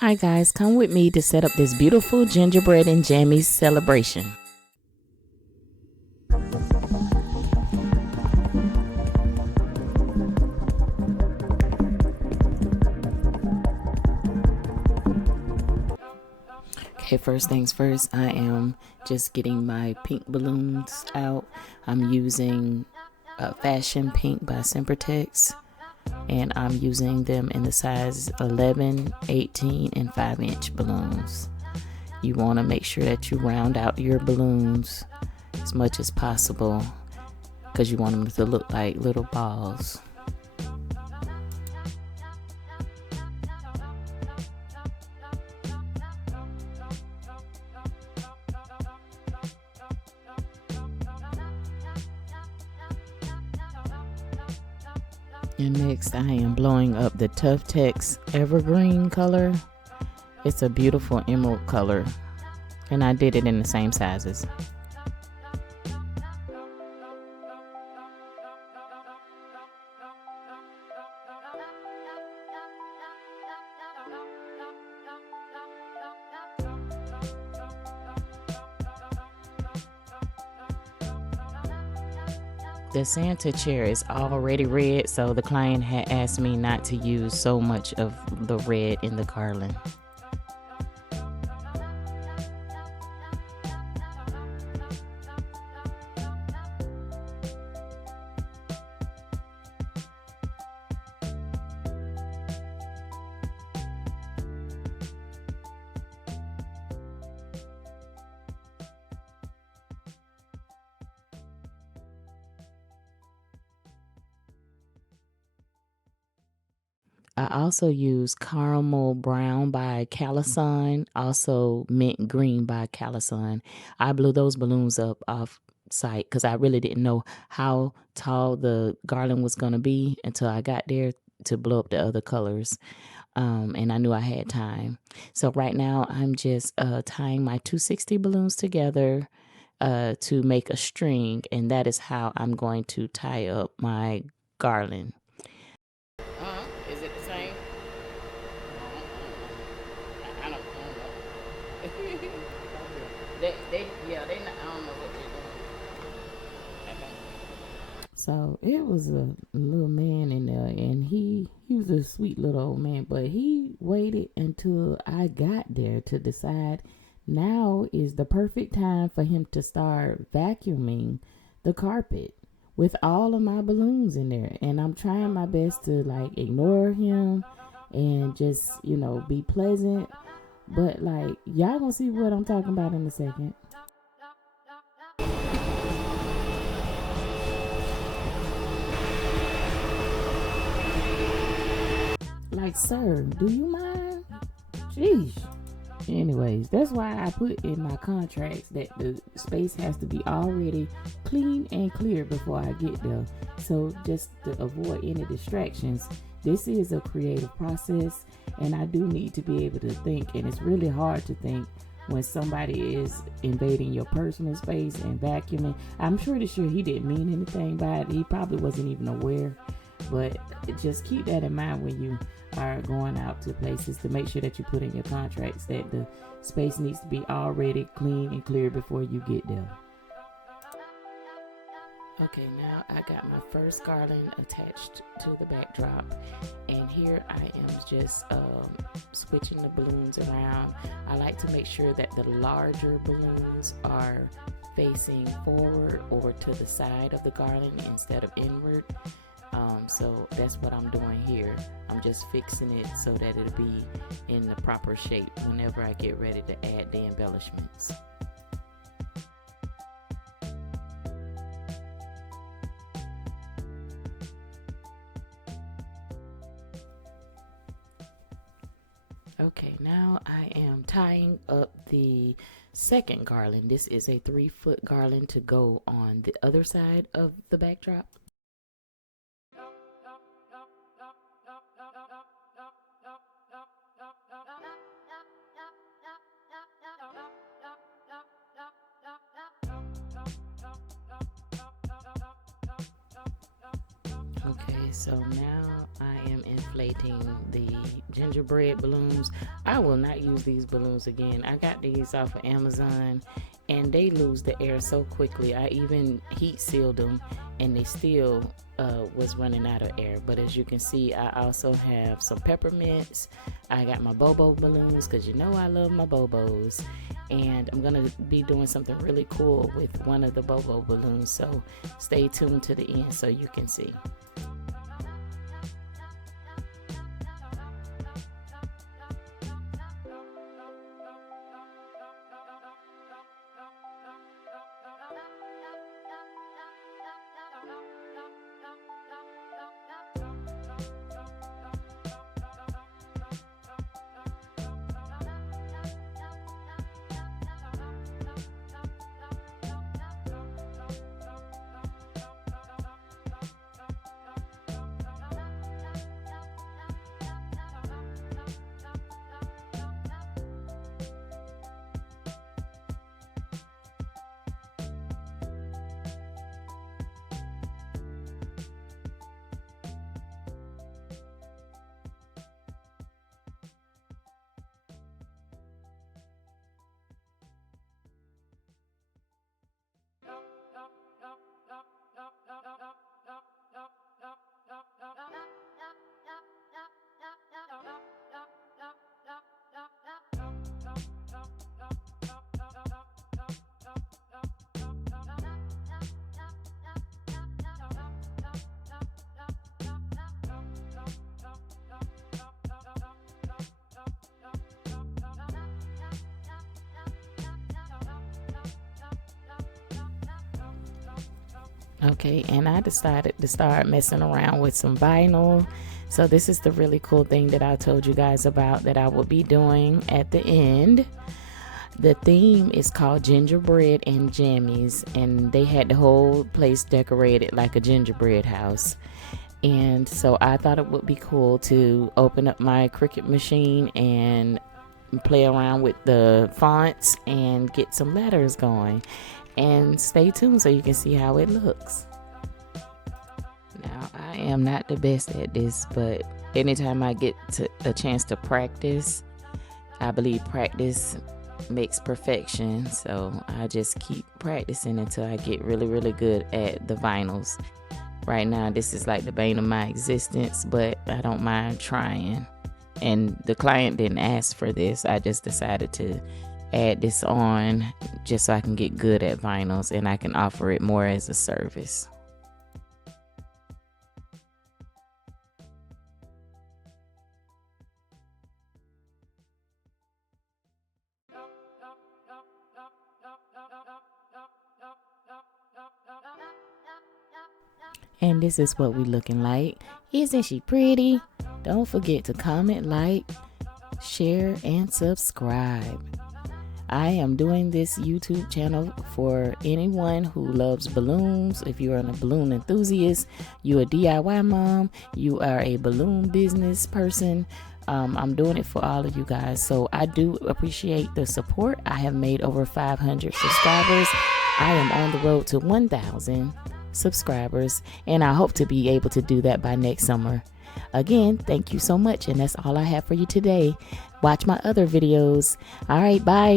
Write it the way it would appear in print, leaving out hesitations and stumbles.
Hi guys, come with me to set up this beautiful gingerbread and jammies celebration. Okay, first things first, I am just getting my pink balloons out. I'm using Fashion Pink by SEMPERTEX, and I'm using them in the size 11, 18, and 5-inch balloons. You want to make sure that you round out your balloons as much as possible because you want them to look like little balls. And next I am blowing up the TUFTEX evergreen color. It's a beautiful emerald color, and I did it in the same sizes. The Santa chair is already red, so the client had asked me not to use so much of the red in the garland. I also use Caramel Brown by KALISAN, also Mint Green by KALISAN. I blew those balloons up off site because I really didn't know how tall the garland was going to be until I got there to blow up the other colors. And I knew I had time. So right now I'm just tying my 260 balloons together to make a string, and that is how I'm going to tie up my garland. Is it the same? I don't know. I don't know what they're doing. Okay. So it was a little man in there, and he was a sweet little old man, but he waited until I got there to decide now is the perfect time for him to start vacuuming the carpet with all of my balloons in there. And I'm trying my best to like ignore him and just, be pleasant. But like, y'all gonna see what I'm talking about in a second. Like, sir, do you mind? Jeez. Anyways, that's why I put in my contracts that the space has to be already clean and clear before I get there. So just to avoid any distractions, this is a creative process, and I do need to be able to think, and it's really hard to think when somebody is invading your personal space and vacuuming. I'm pretty sure he didn't mean anything by it. He probably wasn't even aware, but just keep that in mind when you are going out to places, to make sure that you put in your contracts that the space needs to be already clean and clear before you get there. Okay, now I got my first garland attached to the backdrop, and here I am just switching the balloons around. I like to make sure that the larger balloons are facing forward or to the side of the garland instead of inward. So that's what I'm doing here. I'm just fixing it so that it'll be in the proper shape whenever I get ready to add the embellishments. Okay, now I am tying up the second garland. This is a 3-foot garland to go on the other side of the backdrop. Okay, so now I am in inflating the gingerbread balloons. I will not use these balloons again. I got these off of Amazon and they lose the air so quickly. I even heat sealed them and they still was running out of air. But as you can see, I also have some peppermints. I got my Bobo balloons because you know I love my Bobos. And I'm gonna be doing something really cool with one of the Bobo balloons, so stay tuned to the end so you can see. Okay, and I decided to start messing around with some vinyl. So this is the really cool thing that I told you guys about that I will be doing at the end. The theme is called Gingerbread and Jammies, and they had the whole place decorated like a gingerbread house. And so I thought it would be cool to open up my Cricut machine and play around with the fonts and get some letters going. And stay tuned so you can see how it looks. Now, I am not the best at this, but anytime I get a chance to practice, I believe practice makes perfection. So I just keep practicing until I get really, really good at the vinyls. Right now, this is like the bane of my existence, but I don't mind trying. And the client didn't ask for this. I just decided to add this on just so I can get good at vinyls and I can offer it more as a service. And this is what we're looking like. Isn't she pretty? Don't forget to comment, like, share, and subscribe. I am doing this YouTube channel for anyone who loves balloons. If you're a balloon enthusiast, you're a DIY mom, you are a balloon business person, I'm doing it for all of you guys. So I do appreciate the support. I have made over 500 subscribers. I am on the road to 1,000 subscribers, and I hope to be able to do that by next summer. Again, thank you so much, and that's all I have for you today. Watch my other videos. All right, bye.